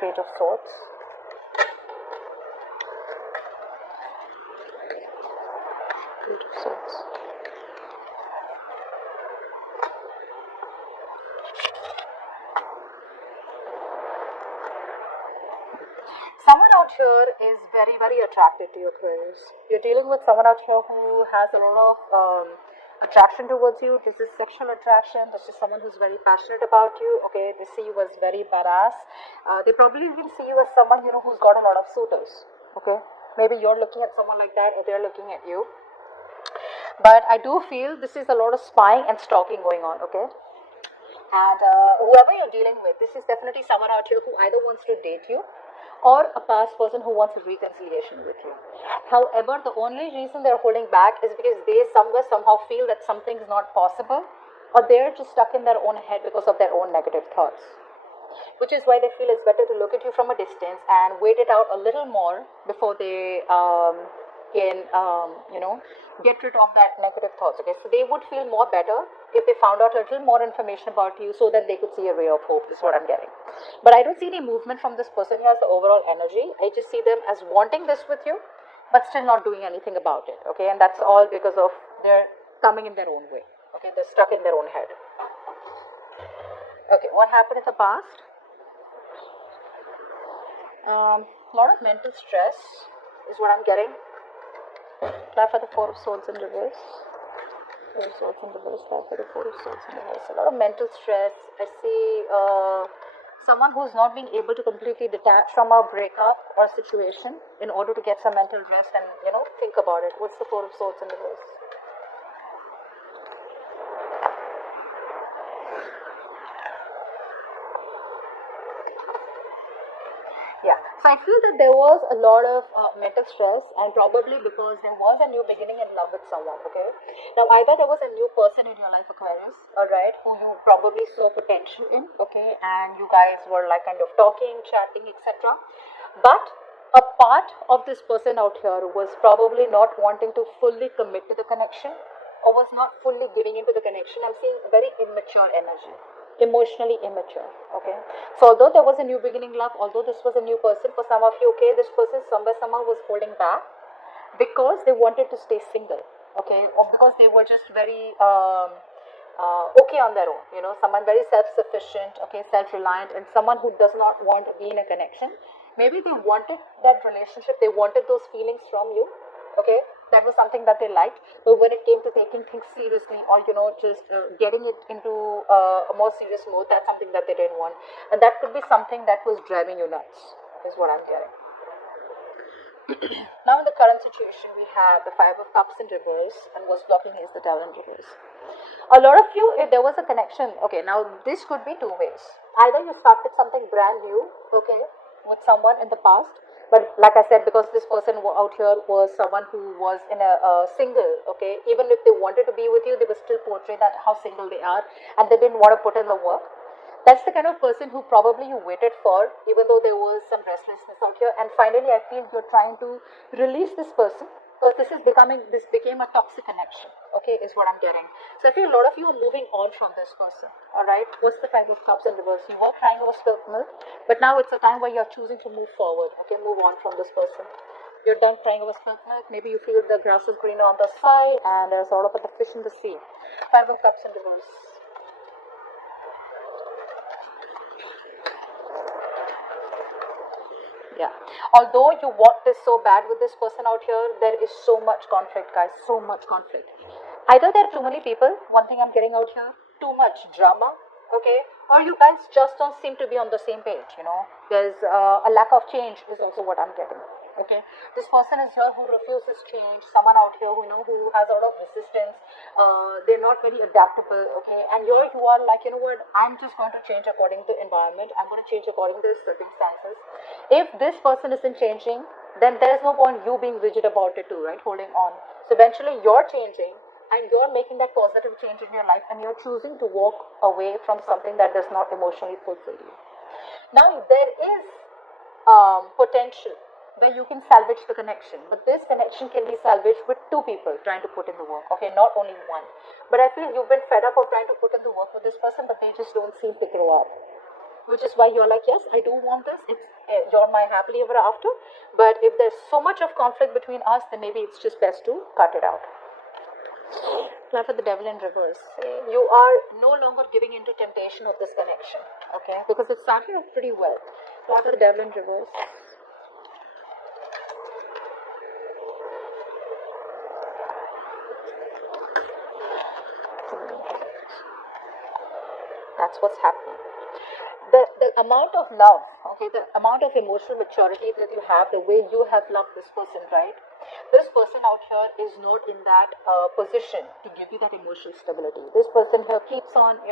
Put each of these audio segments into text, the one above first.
Page of Swords. Page of Swords. Someone out here is very, very attracted to you, Aquarius. You're dealing with someone out here who has a lot of attraction towards you. This is sexual attraction. This is someone who's very passionate about you. Okay, they see you as very badass. They probably even see you as someone, you know, who's got a lot of suitors. Okay, maybe you're looking at someone like that, or they're looking at you. But I do feel this is a lot of spying and stalking going on. Okay. And whoever you're dealing with, this is definitely someone out here who either wants to date you or a past person who wants a reconciliation with you. However, the only reason they're holding back is because they somewhere somehow feel that something's not possible, or they're just stuck in their own head because of their own negative thoughts. Which is why they feel it's better to look at you from a distance and wait it out a little more before they can, get rid of that negative thoughts. Okay, so they would feel more better if they found out a little more information about you so that they could see a ray of hope, is what I'm getting. But I don't see any movement from this person who has the overall energy. I just see them as wanting this with you, but still not doing anything about it. Okay, and that's all because of they're coming in their own way. Okay, they're stuck in their own head. Okay, what happened in the past? A lot of mental stress is what I'm getting. Try for the Four of Swords in reverse. Four of Swords in reverse. Try for the Four of Swords in reverse. A lot of mental stress. I see someone who's not being able to completely detach from a breakup or situation in order to get some mental rest and, think about it. What's the Four of Swords in reverse? Yeah, so I feel that there was a lot of mental stress, and probably because there was a new beginning in love with someone. Okay, now either there was a new person in your life, Aquarius, all right, who you probably saw potential in, okay, and you guys were like kind of talking, chatting, etc. But a part of this person out here was probably not wanting to fully commit to the connection, or was not fully giving into the connection. I'm seeing very immature energy, emotionally immature. Okay, so although there was a new beginning love, although this was a new person for some of you, okay, this person somehow was holding back because they wanted to stay single. Okay, or because they were just very okay on their own, someone very self-sufficient, okay, self-reliant, and someone who does not want to be in a connection. Maybe they wanted that relationship, they wanted those feelings from you. Okay, that was something that they liked, but when it came to taking things seriously, or just getting it into a more serious mode, that's something that they didn't want, and that could be something that was driving you nuts, is what I'm getting. Now in the current situation, we have the Five of Cups in reverse, and what's blocking is the Devil in reverse. A lot of you, if there was a connection, okay, now this could be two ways. Either you started something brand new, okay, with someone in the past, but like I said, because this person out here was someone who was in a single, okay, even if they wanted to be with you, they would still portray that how single they are, and they didn't want to put in the work. That's the kind of person who probably you waited for, even though there was some restlessness out here, and finally I feel you're trying to release this person, because this became a toxic connection, okay, is what I'm getting. So I feel a lot of you are moving on from this person, alright. What's the Five of Cups in reverse? You were crying over spilt milk, but now it's a time where you're choosing to move forward, okay, move on from this person. You're done crying over spilt milk. Maybe you feel the grass is greener on the side, and there's sort of the fish in the sea. Five of Cups in reverse. Yeah, although you want this so bad with this person out here, there is so much conflict, guys, so much conflict. Either there are too many people, one thing I'm getting out here, too much drama, okay, or you guys just don't seem to be on the same page. There's a lack of change is also what I'm getting. Okay, this person is here who refuses change, someone out here who has a lot of resistance. They're not very adaptable. Okay, and here you are like, what, I'm just going to change according to environment, I'm going to change according to circumstances. If this person isn't changing, then there's no point you being rigid about it too, right, holding on. So eventually you're changing, and you're making that positive change in your life, and you're choosing to walk away from something that does not emotionally fulfill you. Now there is potential where you can salvage the connection, but this connection can be salvaged with two people trying to put in the work, okay, not only one. But I feel you've been fed up of trying to put in the work with this person, but they just don't seem to grow up. which is why you're like, yes, I do want this. It's you're my happily ever after. But if there's so much of conflict between us, then maybe it's just best to cut it out. Now for the devil in reverse, you are no longer giving into temptation of this connection, okay? Because it started off pretty well. Now for the devil in reverse. That's what's happening. The amount of love, okay, the amount of emotional maturity that you have, the way you have loved this person, right? This person out here is not in that position to give you that emotional stability. This person here keeps on, the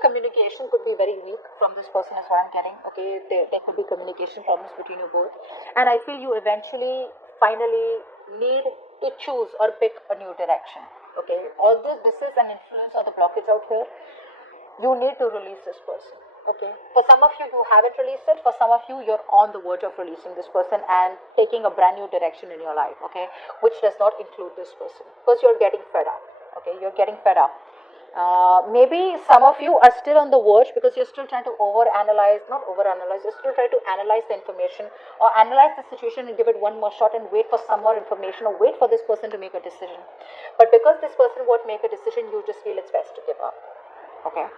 communication could be very weak from this person is what I'm getting, okay? There could be communication problems between you both. And I feel you eventually, finally need to choose or pick a new direction, okay? Although this is an influence or the blockage out here, you need to release this person, okay? For some of you, you haven't released it. For some of you, you're on the verge of releasing this person and taking a brand new direction in your life, okay? Which does not include this person, because you're getting fed up, okay? You're getting fed up. Maybe some of you are still on the verge because you're still trying to not overanalyze, you're still trying to analyze the information or analyze the situation and give it one more shot and wait for some more information or wait for this person to make a decision. But because this person won't make a decision, you just feel it's best to give up, okay?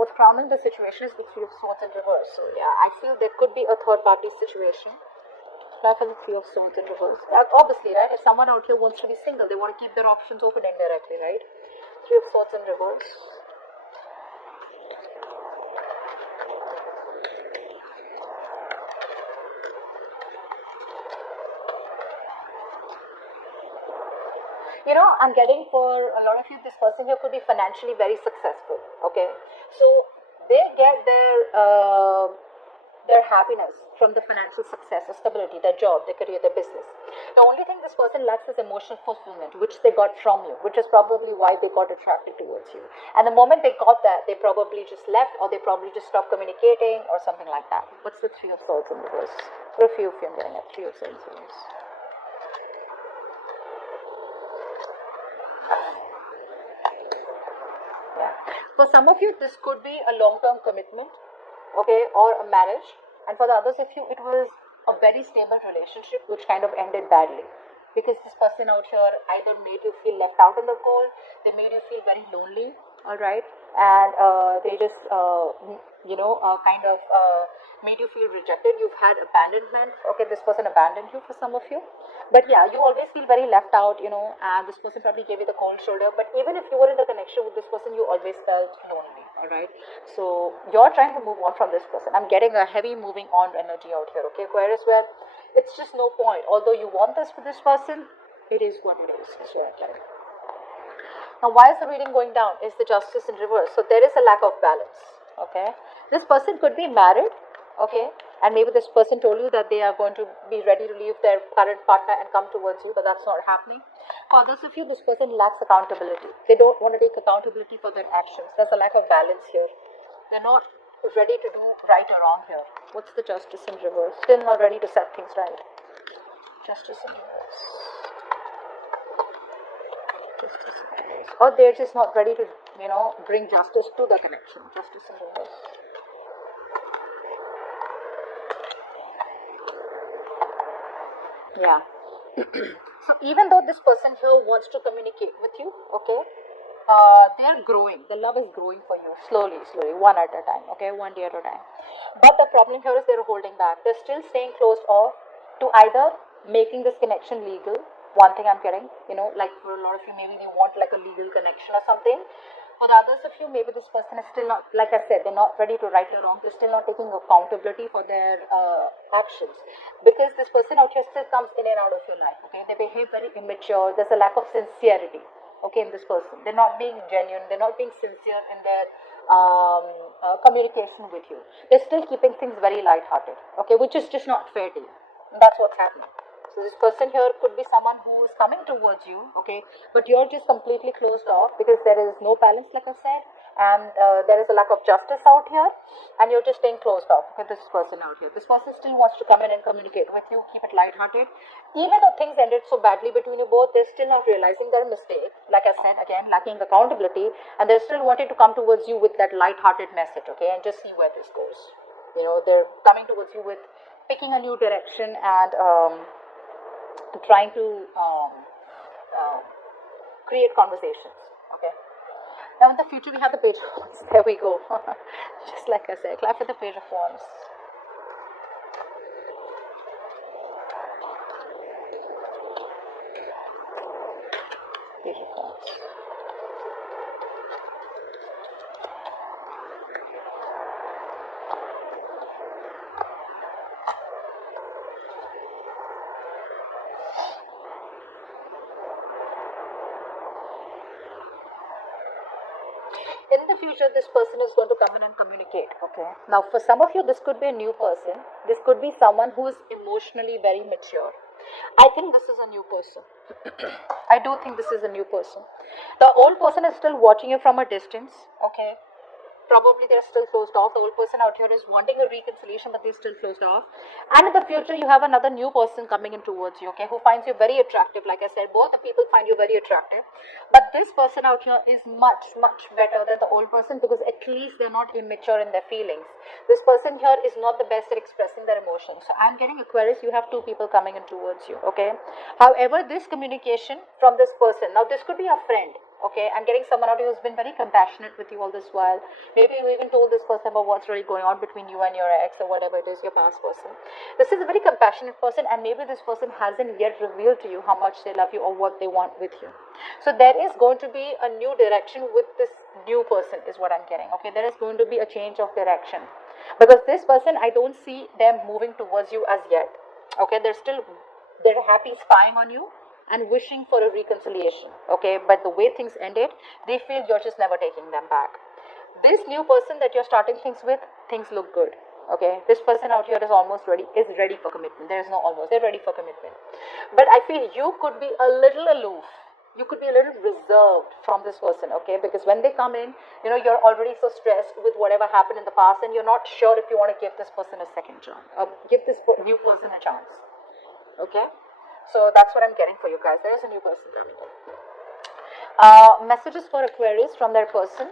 What's crowning the situation is the Three of Swords in reverse. So yeah, I feel there could be a third party situation. Now for the Three of Swords in reverse. Obviously, right, if someone out here wants to be single, they want to keep their options open indirectly, right? Three of Swords in reverse. I'm getting for a lot of you, this person here could be financially very successful, okay? So they get their happiness from the financial success or stability, their job, their career, their business. The only thing this person lacks is emotional fulfillment, which they got from you, which is probably why they got attracted towards you. And the moment they got that, they probably just left, or they probably just stopped communicating or something like that. What's the Three of Swords in reverse? For a few of you, I'm getting a Three of Swords in reverse. For some of you, this could be a long-term commitment, okay, or a marriage. And for the others of you, it was a very stable relationship which kind of ended badly. Because this person out here either made you feel left out in the cold, they made you feel very lonely, alright, and they just, kind of made you feel rejected. You've had abandonment, okay, this person abandoned you for some of you. But yeah, you always feel very left out, and this person probably gave you the cold shoulder. But even if you were in the connection with this person, you always felt lonely, alright. So you're trying to move on from this person. I'm getting a heavy moving on energy out here, okay, Aquarius, where it's just no point. Although you want this for this person, it is what it is. That's what I'm getting. Now, why is the reading going down? Is the Justice in reverse. So there is a lack of balance, okay. This person could be married, okay, and maybe this person told you that they are going to be ready to leave their current partner and come towards you, but that's not happening. For others of you, this person lacks accountability. They don't want to take accountability for their actions. There's a lack of balance here. They're not ready to do right or wrong here. What's the Justice in reverse? Still not ready to set things right. Justice in reverse. Justice in reverse. Or they're just not ready to, bring justice to the connection. Justice in reverse. Yeah. So even though this person here wants to communicate with you, okay, they are growing. The love is growing for you slowly, one at a time, okay, one day at a time. But the problem here is they're holding back. They're still staying closed off to either making this connection legal. One thing I'm getting, like for a lot of you, maybe they want like a legal connection or something. For the others of you, maybe this person is still not, like I said, they're not ready to right or wrong. They're still not taking accountability for their actions. Because this person out here still comes in and out of your life, okay? They behave very immature. There's a lack of sincerity, okay, in this person. They're not being genuine. They're not being sincere in their communication with you. They're still keeping things very lighthearted, okay, which is just not fair to you. And that's what's happening. So this person here could be someone who is coming towards you, okay, but you're just completely closed off because there is no balance, like I said, and there is a lack of justice out here, and you're just staying closed off with this person out here. This person still wants to come in and communicate with you. Keep it lighthearted. Even though things ended so badly between you both, they're still not realizing their mistake. Like I said, again, lacking accountability, and they're still wanting to come towards you with that lighthearted message, okay, and just see where this goes. You know, they're coming towards you with picking a new direction and trying to create conversations, okay. Now in the future we have the Page of Wands. There we go. Just like I said, clap for the Page of Wands. Page of Wands. In the future, this person is going to come in and communicate, okay. Now for some of you, this could be a new person. This could be someone who is emotionally very mature. I think this is a new person. I do think this is a new person. The old person is still watching you from a distance, okay. Probably they're still closed off. The old person out here is wanting a reconciliation, but they're still closed off. And in the future, you have another new person coming in towards you, okay, who finds you very attractive. Like I said, both the people find you very attractive. But this person out here is much, much better than the old person, because at least they're not immature in their feelings. This person here is not the best at expressing their emotions. So I'm getting, Aquarius, you have two people coming in towards you, okay. However, this communication from this person, now this could be a friend. Okay, I'm getting someone out here who's been very compassionate with you all this while. Maybe you even told this person about what's really going on between you and your ex or whatever it is, your past person. This is a very compassionate person, and maybe this person hasn't yet revealed to you how much they love you or what they want with you. So there is going to be a new direction with this new person is what I'm getting. Okay, there is going to be a change of direction. Because this person, I don't see them moving towards you as yet. Okay, they're happy spying on you and wishing for a reconciliation, okay, but the way things ended, they feel you're just never taking them back. This new person that you're starting things with, things look good, okay. This person out here is ready for commitment. There is no almost, they're ready for commitment. But I feel you could be a little aloof, you could be a little reserved from this person, okay, because when they come in, you know, you're already so stressed with whatever happened in the past, and you're not sure if you want to give this person a second chance, give this new person a chance, okay. So that's what I'm getting for you guys. There is a new person coming in. Messages for Aquarius from their person.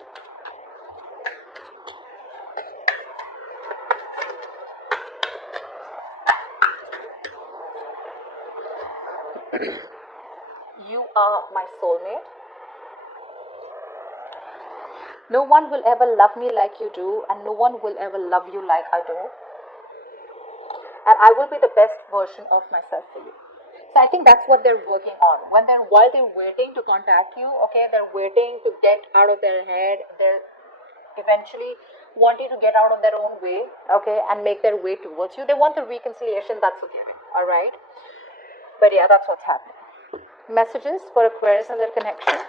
You are my soulmate. No one will ever love me like you do, and no one will ever love you like I do. And I will be the best version of myself for you. So I think that's what they're working on. While they're waiting to contact you, okay, they're waiting to get out of their head. They're eventually wanting to get out of their own way, okay, and make their way towards you. They want the reconciliation, that's a given, alright? But yeah, that's what's happening. Messages for Aquarius and their connection.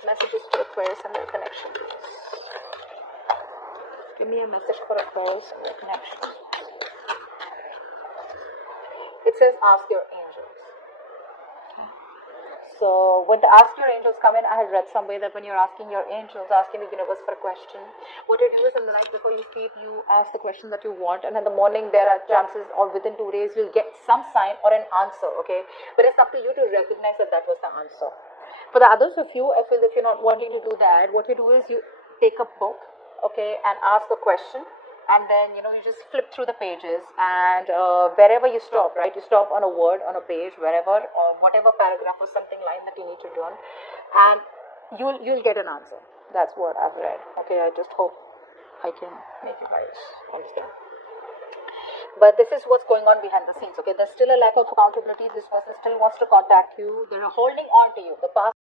Messages for Aquarius and their connection, please. Give me a message for Aquarius and their connection. It says ask your angels. Okay. So when the ask your angels come in, I had read somewhere that when you're asking your angels, asking the universe for a question, what you do is in the night before you sleep, you ask the question that you want, and in the morning there are chances, or within 2 days, you'll get some sign or an answer, okay? But it's up to you to recognize that that was the answer. For the others of you, I feel if you're not wanting to do that, what you do is you take a book, okay, and ask a question. And then, you know, you just flip through the pages, and wherever you stop, right, you stop on a word, on a page, wherever, or whatever paragraph or something line that you need to do, and you'll get an answer. That's what I've read. Okay, I just hope I can make you guys understand. But this is what's going on behind the scenes, okay? There's still a lack of accountability. This person still wants to contact you. They're holding on to you. The past